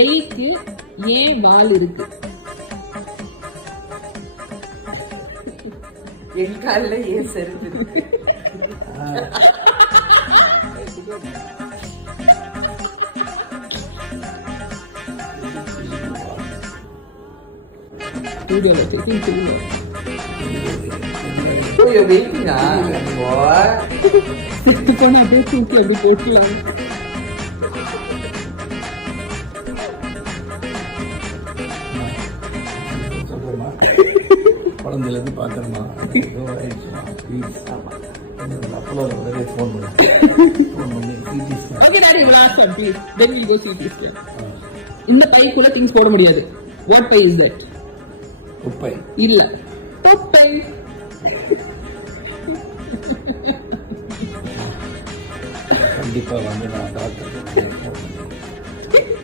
எலிக்கு ஏன் வால் இருக்கு? என் காலில் ஏன் செருப்பு இருக்கு? Studio lah, taking studio. Oh, you're waiting, what? Itu kan ada suki ada potla. படம் எழுதி பார்க்கணுமா? ஏதோ ஆயிடுச்சுமா ப்ளீஸ். அப்போலாம் நிறைய ஃபோன் பண்ணி CT scan. Okay, daddy, we'll ask him, please. Then we'll go CT scan. இந்த பைக்குள்ள திங்ஸ் போட முடியாது. What pie is that? குப்பை இல்ல, தொப்பை. கண்டிப்பா வந்து நான்